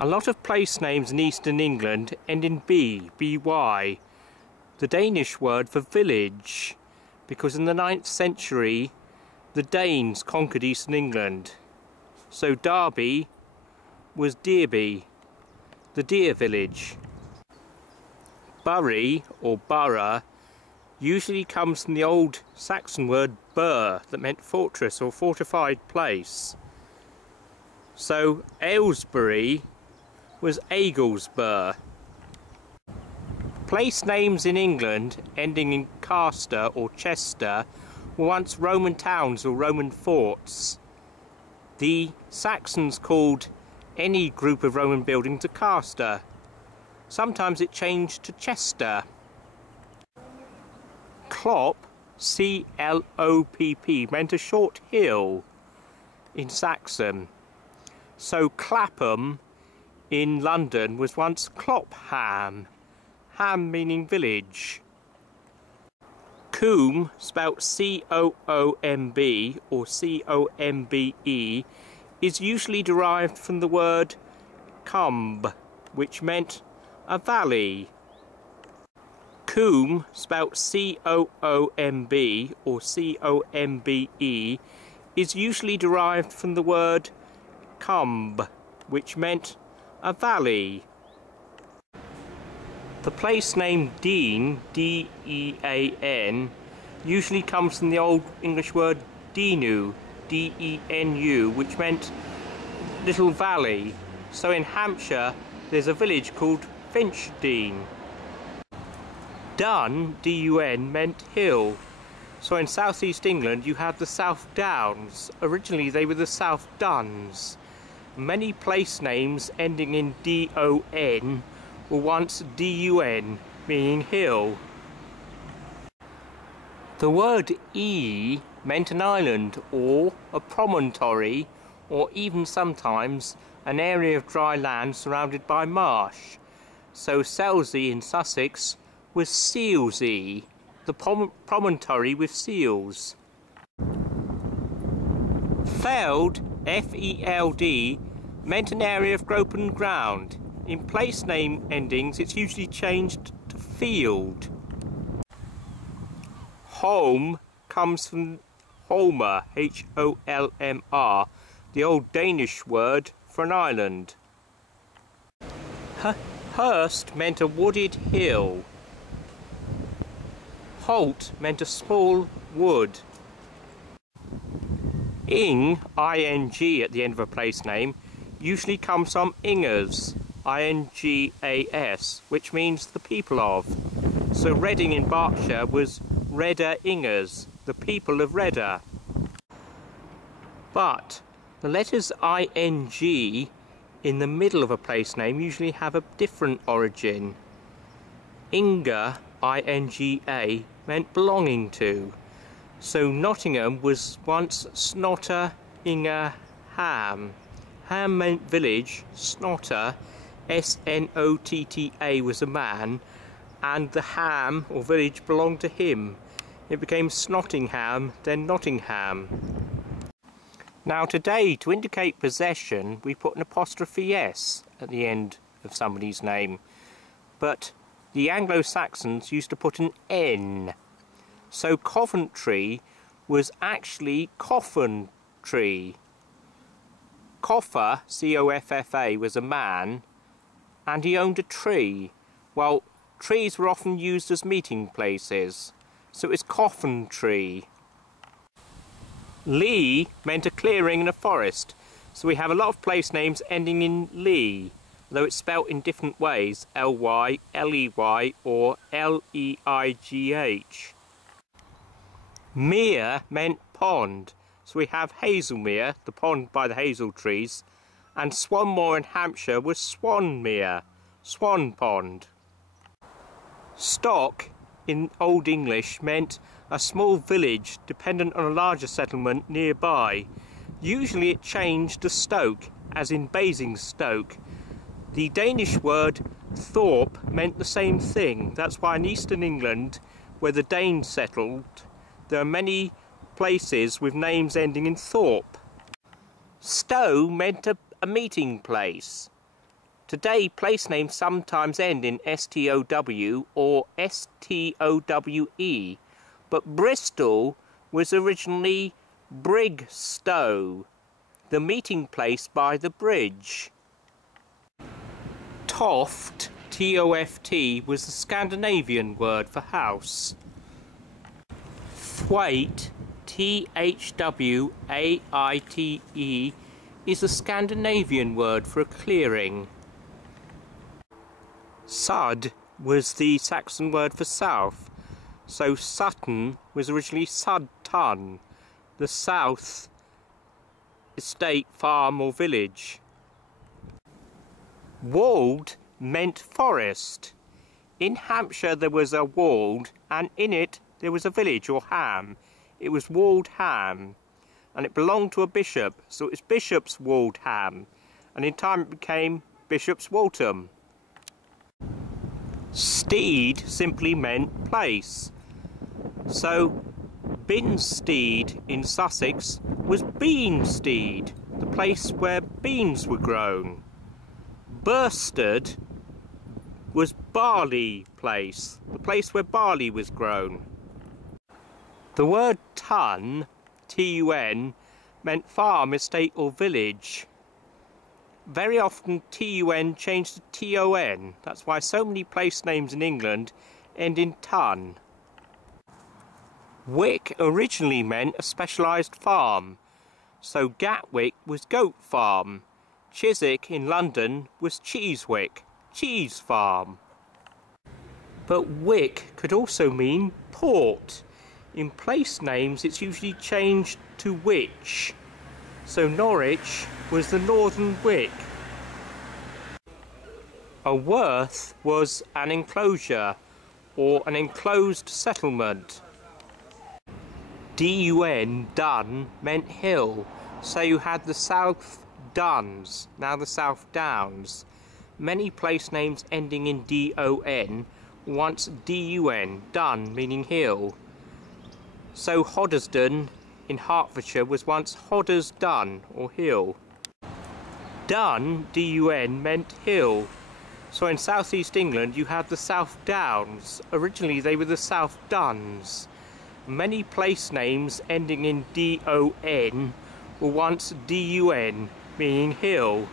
A lot of place names in eastern England end in by. The Danish word for village, because in the 9th century the Danes conquered eastern England. So Derby was Derby, the deer village. Bury or borough usually comes from the old Saxon word burh that meant fortress or fortified place. So Aylesbury was Agglesburgh. Place names in England ending in Caster or Chester were once Roman towns or Roman forts. The Saxons called any group of Roman buildings a Caster. Sometimes it changed to Chester. Clop, C-L-O-P-P, meant a short hill in Saxon. So Clapham in London was once Clopham, ham meaning village. Combe, spelt C-O-O-M-B or C-O-M-B-E, is usually derived from the word cumb, which meant a valley. Combe, spelt C-O-O-M-B or C-O-M-B-E, is usually derived from the word cumb, which meant a valley. The place name Dean, D-E-A-N, usually comes from the Old English word Denu, D-E-N-U, which meant little valley. So in Hampshire there's a village called Finchdean. Dun, D-U-N, meant hill. So in southeast England you have the South Downs. Originally they were the South Duns. Many place names ending in D-O-N were once D-U-N, meaning hill. The word E meant an island or a promontory, or even sometimes an area of dry land surrounded by marsh. So Selsey in Sussex was Sealsea, the promontory with seals. Feld, F-E-L-D, meant an area of open ground. In place name endings it's usually changed to field. Holm comes from Holmer, H-O-L-M-R, the old Danish word for an island. Hurst meant a wooded hill. Holt meant a small wood. Ing, I-N-G at the end of a place name, usually comes from Ingers, I-N-G-A-S, which means the people of. So Reading in Berkshire was Redder Ingers, the people of Redder. But the letters I-N-G in the middle of a place name usually have a different origin. Inga, I-N-G-A, meant belonging to. So Nottingham was once Snotter Inga Ham. Ham meant village, Snotter, S-N-O-T-T-A, was a man, and the ham or village belonged to him. It became Snottingham, then Nottingham. Now today, to indicate possession, we put an apostrophe S at the end of somebody's name. But the Anglo-Saxons used to put an N. So Coventry was actually Coffentree. Coffer, C-O-F-F-A, was a man, and he owned a tree. Well, trees were often used as meeting places, so it was Coffentree. Lee meant a clearing in a forest, so we have a lot of place names ending in Lee, though it's spelt in different ways, L-Y, L-E-Y or L-E-I-G-H. Mere meant pond, so we have Hazelmere, the pond by the hazel trees, and Swanmore in Hampshire was Swanmere, Swan Pond. Stock in Old English meant a small village dependent on a larger settlement nearby. Usually it changed to Stoke, as in Basingstoke. The Danish word Thorpe meant the same thing. That's why in eastern England, where the Danes settled, there are many places with names ending in Thorpe. Stow meant a meeting place. Today, place names sometimes end in STOW or STOWE, but Bristol was originally Brigstow, the meeting place by the bridge. Toft, T-O-F-T, was the Scandinavian word for house. Thwaite, T-H-W-A-I-T-E, is a Scandinavian word for a clearing. Sud was the Saxon word for south, so Sutton was originally Sudton, the south estate, farm or village. Wold meant forest. In Hampshire there was a wold, and in it there was a village or ham. It was Woldham, and it belonged to a bishop, so it was Bishop's Woldham, and in time it became Bishop's Waltham. Steed simply meant place, so Binstead in Sussex was Beanstead, the place where beans were grown. Bursted was Barley Place, the place where barley was grown. The word tun, T-U-N, meant farm, estate or village. Very often T-U-N changed to T-O-N. That's why so many place names in England end in tun. Wick originally meant a specialised farm, so Gatwick was Goat Farm. Chiswick in London was Cheesewick, Cheese Farm. But Wick could also mean port. In place names it's usually changed to Witch, so Norwich was the Northern Wick. A worth was an enclosure or an enclosed settlement. D-U-N, Dun, meant hill, so you had the South Duns, now the South Downs. Many place names ending in D-O-N, once D-U-N, Dun, meaning hill. So Hoddesdon in Hertfordshire was once Hoddesdon, or hill. Dun, D-U-N, meant hill. So in southeast England you had the South Downs. Originally they were the South Duns. Many place names ending in D-O-N were once D-U-N, meaning hill.